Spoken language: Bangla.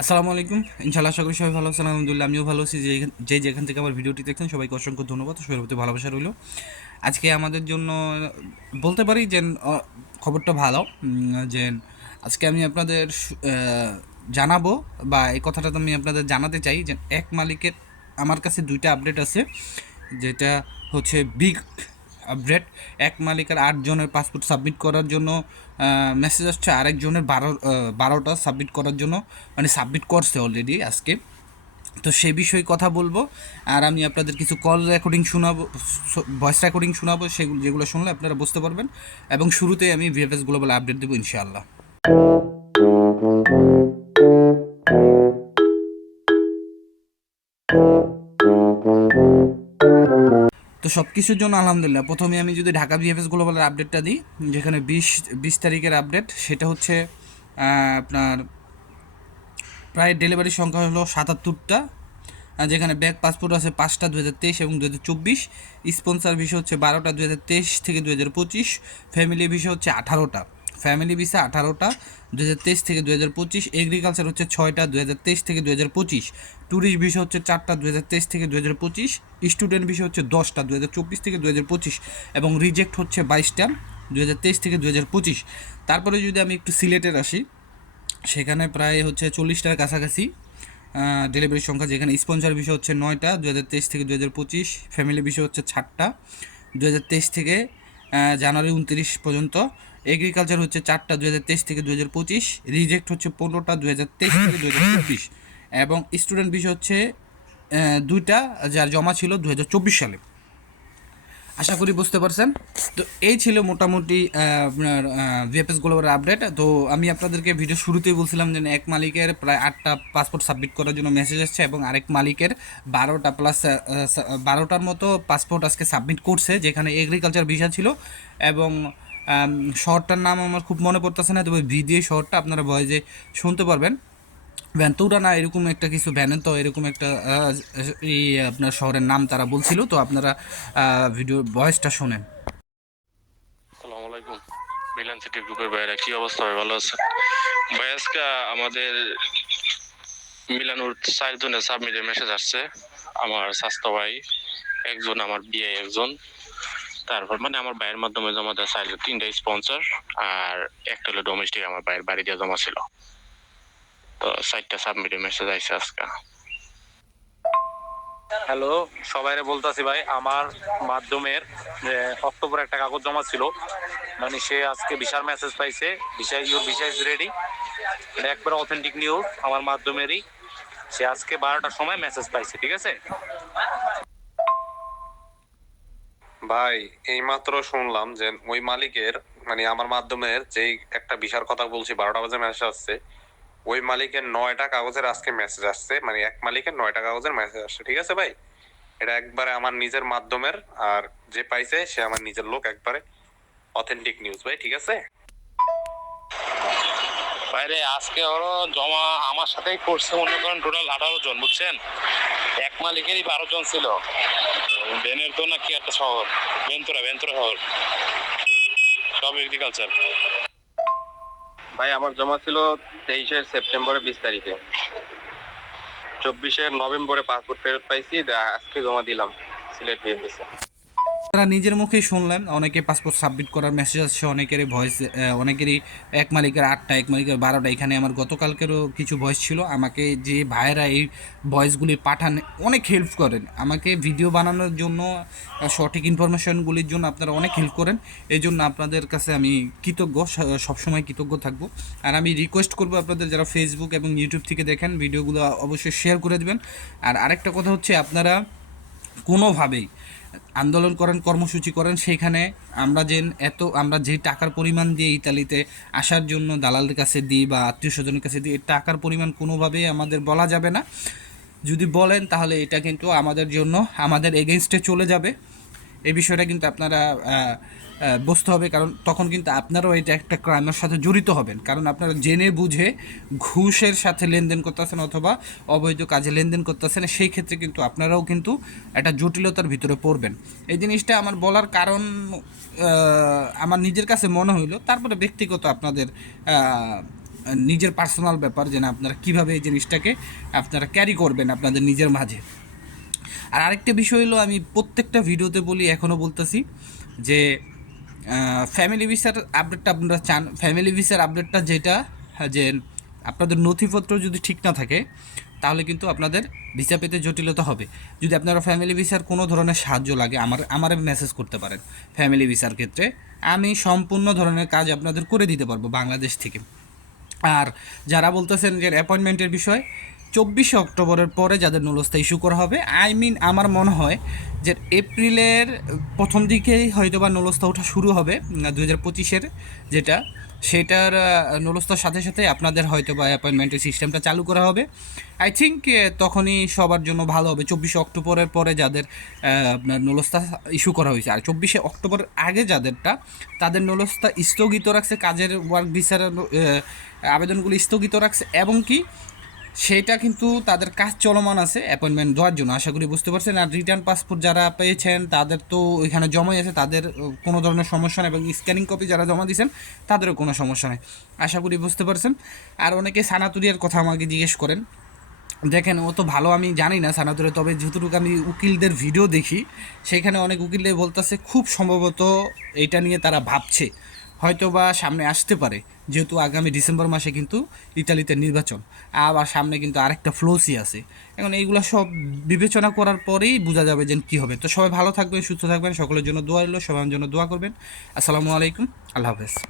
আসসালামু আলাইকুম। ইনশাআল্লাহ আশা করি সবাই ভালো আছেন, আলহামদুলিল্লাহ আমিও ভালো আছি। যে যে যেখান থেকে আমার ভিডিওটি দেখছেন, সবাইকে অসংখ্য ধন্যবাদ। সবাই ভালোবাসা রইল। আজকে আমাদের জন্য, বলতে পারি যে খবরটা ভালো যে আজকে আমি আপনাদের জানাব বা এই কথাটা তো আমি আপনাদের জানাতে চাই যে, এক মালিকের আমার কাছে দুইটা আপডেট আছে, যেটা হচ্ছে বিগ আপডেট। এক মালিকের আট জনের পাসপোর্ট সাবমিট করার জন্য মেসেজ আসছে আরেকজনের বারো বারোটা সাবমিট করার জন্য। মানে সাবমিট করছে অলরেডি আজকে। তো সে বিষয়ে কথা বলব। আর আমি আপনাদের কিছু কল রেকর্ডিং শোনাবো ভয়েস রেকর্ডিং শোনাবো, সেগুলো, যেগুলো শুনলে আপনারা বুঝতে পারবেন। এবং শুরুতে আমি ভিএফএস গ্লোবাল আপডেট দেবো ইনশাআল্লাহ। তো সব কিছুর জন্য আলহামদুলিল্লাহ। প্রথমে আমি যদি ঢাকা বিএফএস গ্লোবালের আপডেটটা দিই, যেখানে বিশ বিশ তারিখের আপডেট সেটা হচ্ছে আপনার প্রায় ডেলিভারির সংখ্যা হলো সাতাত্তরটা যেখানে ব্যাক পাসপোর্ট আছে পাঁচটা দু হাজার তেইশ এবং দু হাজার চব্বিশ। স্পন্সার ভিসা হচ্ছে বারোটা দু হাজার তেইশ থেকে দু হাজার পঁচিশ। ফ্যামিলি ভিসা হচ্ছে আঠারোটা। ফ্যামিলি ভিসা আঠারোটা দু হাজার তেইশ থেকে দু হাজার পঁচিশ এগ্রিকালচার হচ্ছে ছয়টা দু হাজার তেইশ থেকে দু হাজার পঁচিশ ট্যুরিস্ট ভিসা হচ্ছে চারটা দু হাজার তেইশ থেকে দু হাজার পঁচিশ স্টুডেন্ট ভিসা হচ্ছে দশটা দু হাজার চব্বিশ থেকে দু হাজার পঁচিশ এবং রিজেক্ট হচ্ছে বাইশটা দু হাজার তেইশ থেকে দু হাজার পঁচিশ তারপরে যদি আমি একটু সিলেটের আসি সেখানে প্রায় হচ্ছে চল্লিশটার কাছাকাছি ডেলিভারির সংখ্যা যেখানে স্পন্সর বিষয় হচ্ছে নয়টা দু হাজার তেইশ থেকে দু হাজার পঁচিশ ফ্যামিলি বিষয় হচ্ছে ছাড়টা দু হাজার তেইশ থেকে জানুয়ারি উনত্রিশ পর্যন্ত। এগ্রিকালচার হচ্ছে চারটা দু হাজার তেইশ থেকে দু হাজার পঁচিশ রিজেক্ট হচ্ছে পনেরোটা দু হাজার তেইশ থেকে দু হাজার চব্বিশ। এবং স্টুডেন্ট বিষয় হচ্ছে দুইটা যার জমা ছিল দু হাজার চব্বিশ সালে। আশা করি বুঝতে পারছেন। তো এই ছিল মোটামুটি আপনার ভিএফএস গ্লোবালের আপডেট তো আমি আপনাদেরকে ভিডিও শুরুতেই বলছিলাম যে এক মালিকের প্রায় আটটা পাসপোর্ট সাবমিট করার জন্য মেসেজ আসছে এবং আরেক মালিকের বারোটা প্লাস বারোটার মতো পাসপোর্ট আজকে সাবমিট করছে, যেখানে এগ্রিকালচার ভিসা ছিল এবং শহরটার নাম আমার খুব মনে পড়তেছে না, তবে ভিডিও শহরটা আপনারা ভয়েসে শুনতে পারবেন। ভ্যানতুরা না এরকম একটা কিছু ভ্যানের তো এরকম একটা এই আপনার শহরের নাম তারা বলছিল, তো আপনারা ভিডিও ভয়েসটা শোনেন। মিলান সিটি গ্রুপের ভাইরা কি অবস্থা? ভাই, ভালো ভাই, আজকে আমাদের চারজনের সাবমিটের মেসেজ আসছে। আমার স্বাস্থ্য ভাই, একজন আমার বিয়ে একজন। তারপর মানে আমার ভাইয়ের মাধ্যমে জমা দেওয়া চাইল তিনটা স্পন্সর আর একটা হলো ডোমেস্টিক আমার ভাইয়ের বাড়ি দিয়ে জমা ছিল। তো চারটা সাবমিটের মেসেজ আইছে আজকে। হ্যালো সবাইরে বলতাছি ভাই আমার মাধ্যমের যে অক্টোবর একটা কাগজ জমা ছিল। মানে সে আজকে বিশাল মেসেজ পাইছে Vishal your Vishal is ready এটা একবার অথেন্টিক নিউজ আমার মাধ্যমেরই। সে আজকে বারোটার সময় মেসেজ পাইছে ঠিক আছে? ভাই এইমাত্র শুনলাম যে ওই মালিকের মানে আমার মাধ্যমের যেই একটা বিশাল কথা বলছি বারোটা বাজে মেসেজ আসছে। ওই মালিকের নয়টা কাগজের আজকে মেসেজ আসছে। মানে এক মালিকের নয়টা কাগজের মেসেজ আসছে, ঠিক আছে ভাই? এটা একবারে আমার নিজের মাধ্যমের, আর যে পাইছে সে আমার নিজের লোক একবারে অথেন্টিক নিউজ ভাই, ঠিক আছে? বাইরে আজকে ওরও জমা আমার সাথেই করছে, মনে করেন টোটাল আঠারো জন, বুঝছেন? এক মালিকেরই বারো জন ছিল। বেনের তো নাকি একটা শহর, বেন্তরা বেন্তরা শহর। সব এগ্রিকালচার ভাই, আমার জমা ছিল তেইশে সেপ্টেম্বরের বিশ তারিখে। চব্বিশে নভেম্বরে পাসপোর্ট ফেরত পাইছি আজকে জমা দিলাম, সিলেট বিএফএসে তারা নিজের মুখেই শুনলেন অনেকে পাসপোর্ট সাবমিট করার মেসেজ আসছে, অনেকেরই ভয়েস অনেকেরই এক মালিকের আটটা, এক মালিকের বারোটা, এখানে আমার গতকালকেরও কিছু ভয়েস ছিল, আমাকে যে ভাইয়েরা এই ভয়েসগুলি পাঠান, অনেক হেল্প করেন। আমাকে ভিডিও বানানোর জন্য সঠিক ইনফরমেশনগুলির জন্য আপনারা অনেক হেল্প করেন, এই জন্য আপনাদের কাছে আমি কৃতজ্ঞ সবসময় কৃতজ্ঞ থাকব। আর আমি রিকোয়েস্ট করব আপনাদের যারা ফেসবুক এবং ইউটিউব থেকে দেখেন ভিডিওগুলো অবশ্যই শেয়ার করে দেবেন। আর আরেকটা কথা হচ্ছে, আপনারা কোনোভাবেই আন্দোলন করেন, কর্মসূচি করেন, সেখানে আমরা যে এত, আমরা যে টাকার পরিমাণ দিয়ে ইতালিতে আসার জন্য দালালের কাছে দিই বা আত্মীয় স্বজনের কাছে দিই টাকার পরিমাণ কোনোভাবেই আমাদের বলা যাবে না। যদি বলেন তাহলে এটা কিন্তু আমাদের জন্য, আমাদের এগেনস্টে চলে যাবে। এই বিষয়টা কিন্তু আপনারা বুঝতে হবে। কারণ তখন কিন্তু আপনারাও এটা একটা ক্রাইমের সাথে জড়িত হবেন। কারণ আপনারা জেনে বুঝে ঘুষের সাথে লেনদেন করতেছেন অথবা অবৈধ কাজে লেনদেন করতেছেন, সেই ক্ষেত্রে কিন্তু আপনারাও কিন্তু একটা জটিলতার ভিতরে পড়বেন। এই জিনিসটা আমার বলার কারণ আমার নিজের কাছে মনে হইল। তারপরে ব্যক্তিগত আপনাদের নিজের পার্সোনাল ব্যাপার, যে না আপনারা কীভাবে এই জিনিসটাকে আপনারা ক্যারি করবেন আপনাদের নিজের মাঝে। আর আরেকটা বিষয় হলো, আমি প্রত্যেকটা ভিডিওতে বলি এখনও বলতেছি যে ফ্যামিলি ভিসার আপডেটটা আপনারা চান। ফ্যামিলি ভিসার আপডেটটা যেটা, যে আপনাদের নথিপত্র যদি ঠিক না থাকে, তাহলে কিন্তু আপনাদের ভিসা পেতে জটিলতা হবে। যদি আপনারা ফ্যামিলি ভিসার কোনো ধরনের সাহায্য লাগে, আমার, আমারে মেসেজ করতে পারেন ফ্যামিলি ভিসার ক্ষেত্রে। আমি সম্পূর্ণ ধরনের কাজ আপনাদের করে দিতে পারব বাংলাদেশ থেকে। আর যারা বলতেছেন যে অ্যাপয়েন্টমেন্টের বিষয় চব্বিশে অক্টোবরের পরে যাদের নুলস্থা ইস্যু করা হবে, আই মিন আমার মনে হয় যে এপ্রিলের প্রথম দিকেই হয়তো বা নুলস্থা ওঠা শুরু হবে দু হাজার পঁচিশের যেটা, সেটার নুলস্থার সাথে সাথে আপনাদের হয়তো বা অ্যাপয়েন্টমেন্টের সিস্টেমটা চালু করা হবে। আই থিঙ্ক তখনই সবার জন্য ভালো হবে। চব্বিশে অক্টোবরের পরে যাদের আপনার নুলস্থা ইস্যু করা হয়েছে, আর চব্বিশে অক্টোবর আগে যাদেরটা, তাদের নুলস্থা স্থগিত রাখছে, কাজের ওয়ার্ক ভিসার আবেদনগুলি স্থগিত রাখছে, এবং কি সেটা কিন্তু তাদের কাজ চলমান আছে অ্যাপয়েন্টমেন্ট দেওয়ার জন্য। আশা করি বুঝতে পারছেন। আর রিটার্ন পাসপোর্ট যারা পেয়েছেন, তাদের তো এখানে জমাই আছে, তাদের কোনো ধরনের সমস্যা নেই। এবং স্ক্যানিং কপি যারা জমা দিয়েছেন, তাদেরও কোনো সমস্যা নেই। আশা করি বুঝতে পারছেন। আর অনেকে সানাতুরিয়ার কথা আমাকে জিজ্ঞেস করেন। দেখেন, ও তো ভালো আমি জানি না সানাতুরে তবে যতটুকু আমি উকিলদের ভিডিও দেখি, সেখানে অনেক উকিলদের বলতেছে, খুব সম্ভবত এটা নিয়ে তারা ভাবছে। হয়তো বা সামনে আসতে পারে, যেহেতু আগামী ডিসেম্বর মাসে কিন্তু ইতালিতে নির্বাচন। আবার সামনে কিন্তু আরেকটা ফ্লোসি আছে। এখন এইগুলো সব বিবেচনা করার পরেই বোঝা যাবে যে কী হবে। তো সবাই ভালো থাকবেন, সুস্থ থাকবেন, সকলের জন্য দোয়া রইল সবার জন্য দোয়া করবেন। আসসালামু আলাইকুম, আল্লাহ হাফেজ।